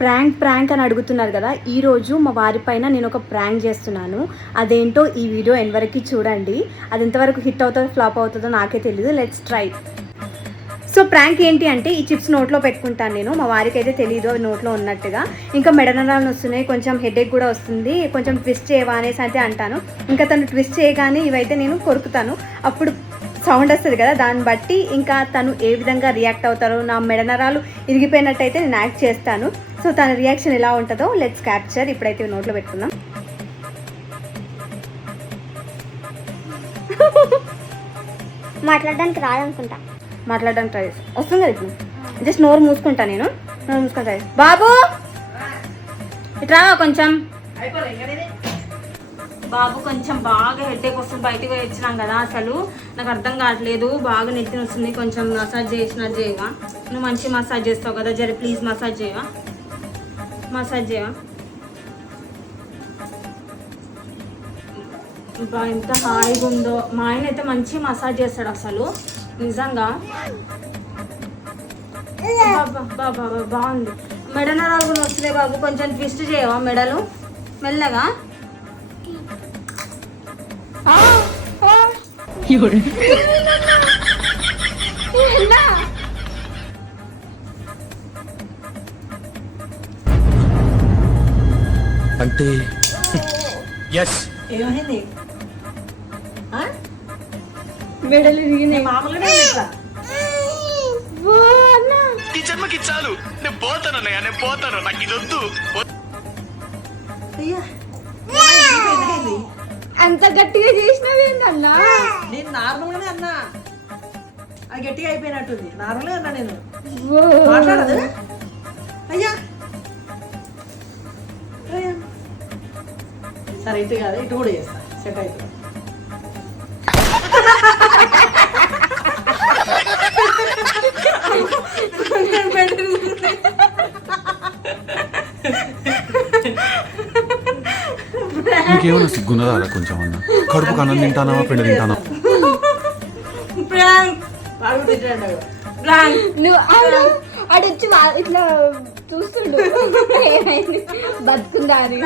Prank అని అడుగుతున్నారు కదా, ఈరోజు మా వారి పైన నేను ఒక ప్రాంక్ చేస్తున్నాను. అదేంటో ఈ వీడియో ఎండ్ వరకు చూడండి. అది ఎంతవరకు హిట్ అవుతుందో ఫ్లాప్ అవుతుందో నాకే తెలియదు. Let's try. సో ప్రాంక్ ఏంటి అంటే, ఈ చిప్స్ నోట్లో పెట్టుకుంటాను నేను. మా వారికి అయితే తెలియదు అవి నోట్లో ఉన్నట్టుగా. ఇంకా మెడనరాలు వస్తున్నాయి, కొంచెం హెడేక్ కూడా వస్తుంది, కొంచెం ట్విస్ట్ చేయవా అనేసి అయితే అంటాను. ఇంకా తను ట్విస్ట్ చేయగానే ఇవైతే నేను కొరుకుతాను. అప్పుడు సౌండ్ వస్తుంది కదా, దాన్ని బట్టి ఇంకా తను ఏ విధంగా రియాక్ట్ అవుతారో, నా మెడనరాలు ఇరిగిపోయినట్టయితే నేను యాక్ట్ చేస్తాను. సో తన రియాక్షన్ ఎలా ఉంటుందో లెట్స్ క్యాప్చర్. ఇప్పుడైతే నోట్లో పెట్టుకుందాం. మాట్లాడడానికి రాదనుకుంటా. మాట్లాడడానికి ట్రై చేస్తాను. వస్తుంది కదా ఇప్పుడు. జస్ట్ నోరు మూసుకుంటా నేను. నోరు మూసుకుంటా. బాబు ఇట్రా కొంచెం. బాబు కొంచెం బాగా హెడేక్ వస్తుంది, బయటకు వచ్చినాం కదా, అసలు నాకు అర్థం కావట్లేదు, బాగా నెత్తిన వస్తుంది. కొంచెం మసాజ్ చేసినట్టు చేయవా? నువ్వు మంచి మసాజ్ చేస్తావు కదా, జర ప్లీజ్ మసాజ్ చేయవా? మసాజ్ చేయవా? ఎంత హాయిగా ఉందో. మా ఆయన అయితే మంచి మసాజ్ చేస్తాడు అసలు, నిజంగా. బాబా బాగుంది. మెడ నరాలు కూడా వస్తున్నాయి బాబు, కొంచెం ట్విస్ట్ చేయవా మెడలు మెల్లగా? అంటే ఎస్ ఏమైంది? మెడలు ఇరిగినాయి. మామూలుగా ఈ జన్మకి చాలు, నేను పోతాను అన్నయ్య, నేను పోతాను, నాకు ఇది వద్దు. అయ్యా అంత గట్టిగా చేసినవి ఏంటన్నా? నేను నార్మల్ గానే అన్నా, అది గట్టిగా అయిపోయినట్టుంది. నార్మల్ గా అన్నా నేను. మాట్లాడదు అయ్యా. సరే ఇటు కాదు, ఇటు కూడా చేస్తా, సెట్ అవుతుంది. నీకేమైనా సిగ్గున్నదా కొంచెం అన్న? కడుపుకు అన్నం తింటానా, పిండి తింటానా? నువ్వు ఆడొచ్చి ఇట్లా చూస్తుండు ఏమైంది బతుకుందా అని.